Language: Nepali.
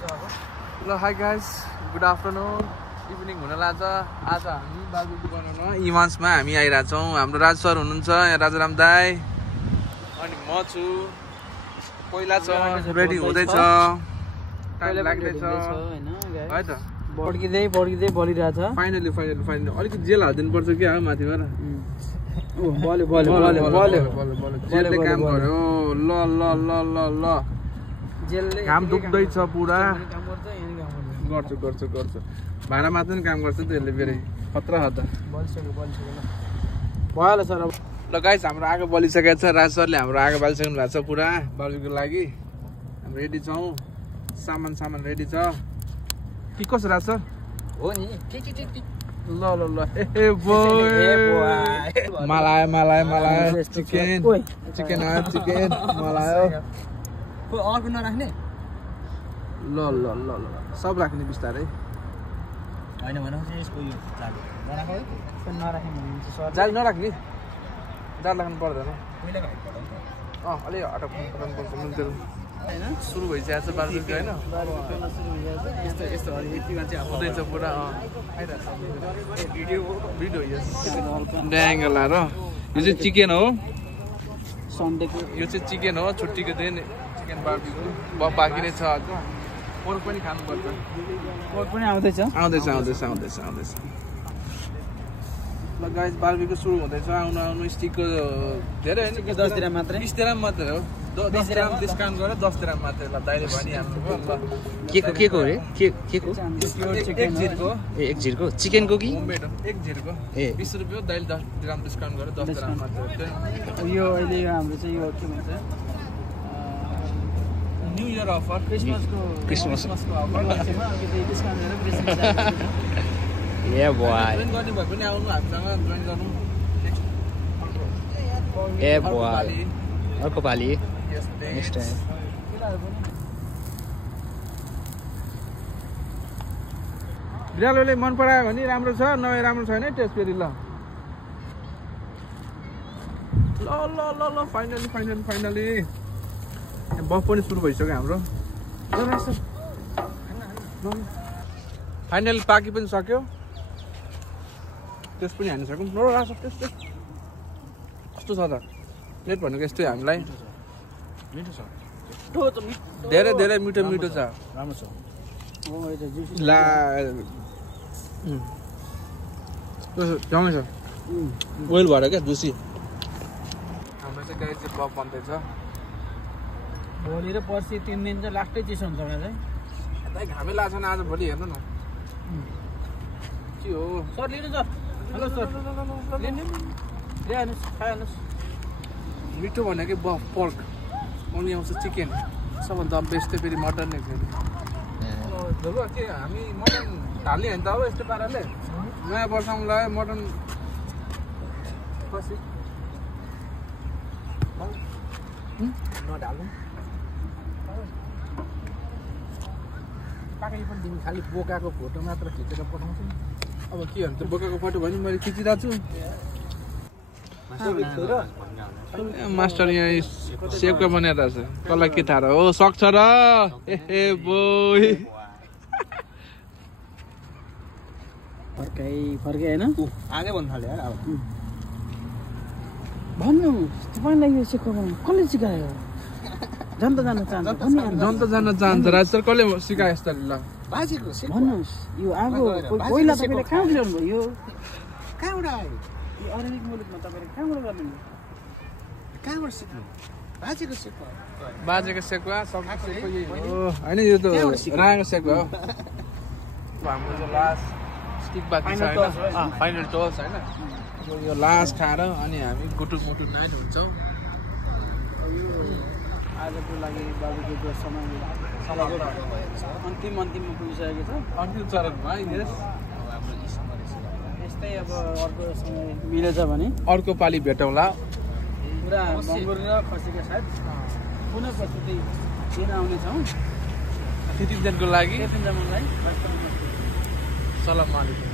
Hello, hi guys. Good afternoon. Evening हुन लाग्छ. आज हामी बारबेक्यु बनाउन इमान्समा हामी आइरा छौं. हाम्रो राज सर हुनुहुन्छ, यहाँ राजाराम दाइ. अनि म छु. पहिला छ, रेडी हुँदै छ. टाइम लाग्दै छ हैन गाइस. है त. बढ्किदै बलिरहेछ. फाइनली अलिकति जेल हाल्दिनु पर्छ के हो माथिबाट. ओ बल्यो. जेलले काम गर्यो. ल. जेलले काम दुख्दै छ पुरा. गर्छु भाडा मात्र नि काम गर्छ त यसले फेरि खतरा हो त. बलिसक्यो भयो सर. ल गाइस हाम्रो आगो बलिसकेको छ. राज सरले हाम्रो आगो बालिसक्नु भएको छ पुरा बार्बेक्युको लागि. हामी रेडी छौं. सामान रेडी छ. के कसो राज सर? हो नि ल ए बोय मलाई चिकन मलाई कोही अर्को नराख्ने? ल सब राख्ने बिस्तारै. हैन भनेपछि यसको यो नराख्ने सर. जाल नराख्ने. जाल राख्नु पर्दैन. पहिला हाइट पढाउँछ. अलि हटाउनु पर्छ मुन्टेल. हैन सुरु भइसकेको छ बार्बेक्यु हैन. सुरु भइसकेछ. यस्तो अलि यतिमा चाहिँ हुँदैछ पुरा. भिडियो यस ड्याङ्गल लाएर. यो चाहिँ चिकन हो. सन्डेको यो चाहिँ चिकन हो. छुट्टीको दिन चिकन बार्बेक्यु बाँकी नै छ अझ. पोर्क पनि खानुपर्छ. पोर्क पनि आउँदैछ. ल गाइस बार्बेक्यु सुरु हुँदैछ. आउनु स्टिकको धेरै हैन 10 दिरा मात्रै. 20 दिराम मात्रै हो. 10 दिराम डिस्काउन्ट गरेर 10 दिराम मात्रै. ल दाइले भनिहाल्नु भयो. ल के को रे के को एक झिरको. एक झिरको चिकनको कि होममेड हो. एक झिरको 20 रुपैयाँ. दाइले 10 दिराम डिस्काउन्ट गरेर 10 दिराम मात्रै. यो अहिले हाम्रो चाहिँ यो के भन्छ न्यू इयर अफर. क्रिसमसको अफर मान्छेमा अलिकति डिस्काउन्ट गरेर क्रिसमस ए बोय जोइन गर्ने भए पनि आउनु हामीसँग जोइन गर्नु. ए बोय अर्को पाली नेक्स्ट टाइम. बिरालोले मन परायो भने राम्रो छ. नभए राम्रो छैन है टेस्ट फेरि. ल फाइनली बफ पनि सुरु भइसक्यो हाम्रो. फाइनली पाकी पनि सक्यो. टेस्ट पनि हान्न सकौँ. नरो राख्छ टेस्ट कस्तो छ त. प्लेट भनेको यस्तै हामीलाई. मिठो छ. धेरै मिठो छ. राम्रो छ. ला जमै छ. ओइल भएर क्या जुसी. हाम्रो चाहिँ गाई चाहिँ बफ बन्दैछ. भोलि र पर्सि 3 दिन चाहिँ लास्टै चिसो हुन्छ भने चाहिँ. दाइ घामै लाग्छ न आज भोलि. हेर्नु न के हो. सर लिनु सर. हेलो सर ल्याउनुहोस् खाइहाल्नुहोस्. मिठो भनेको बफ पोर्क. अनि आउँछ चिकन. सबभन्दा बेस्ट चाहिँ फेरि मटन नै फेरि. के हामी मटन ढाल्ने होइन त अब यस्तो पाराले. नयाँ वर्षमा लगायो मटन. पछि नढालौँ. पाकै पनि तिमी खालि बोकाको फोटो मात्र खिचेर पठाउँछु. अब के हुन्छ बोकाको फोटो भने मैले खिचिरहेको छु. मास्टर यहाँ सेपका बनाइरहेको छ. कसलाई के थाहा र हो सक्छ र. ए बोय फर्के होइन आगे भन्नु थाल्यो यार. अब भन्नु तपाईँलाई यो सिकाउनु कसले सिकायो? जान त जान चाहन्छ. राज सर कसले सिकायो यस्तो. ल बाजेको भन्नुहोस् यो आगो पहिला तपाईँले कहाँ ल्याउनु भयो? यो कहाँबाट आयो? यो अरेबिक मुलुकमा तपाईँले कहाँबाट गर्नु? कहाँबाट सिक्नु? बाजेको सेकुवा होइन यो त रायोको सेकुवा हो. हाम्रो चाहिँ लास्ट स्टिक बाँकी छ होइन. फाइनल टस होइन. यो लास्ट खाएर अनि हामी गुटुक नाइट हुन्छौँ. आजको लागि बाबुको समय अन्तिममा पुगिसकेको छ. अन्तिम चरणमा यस. यस्तै अब अर्को समय मिलेछ भने अर्को पालि भेटौँला. पुरा बङ्गुर र खसीका साथ पुनः पछि दिन आउनेछौँ. 3 दिनको लागि. सलाम अलैकुम.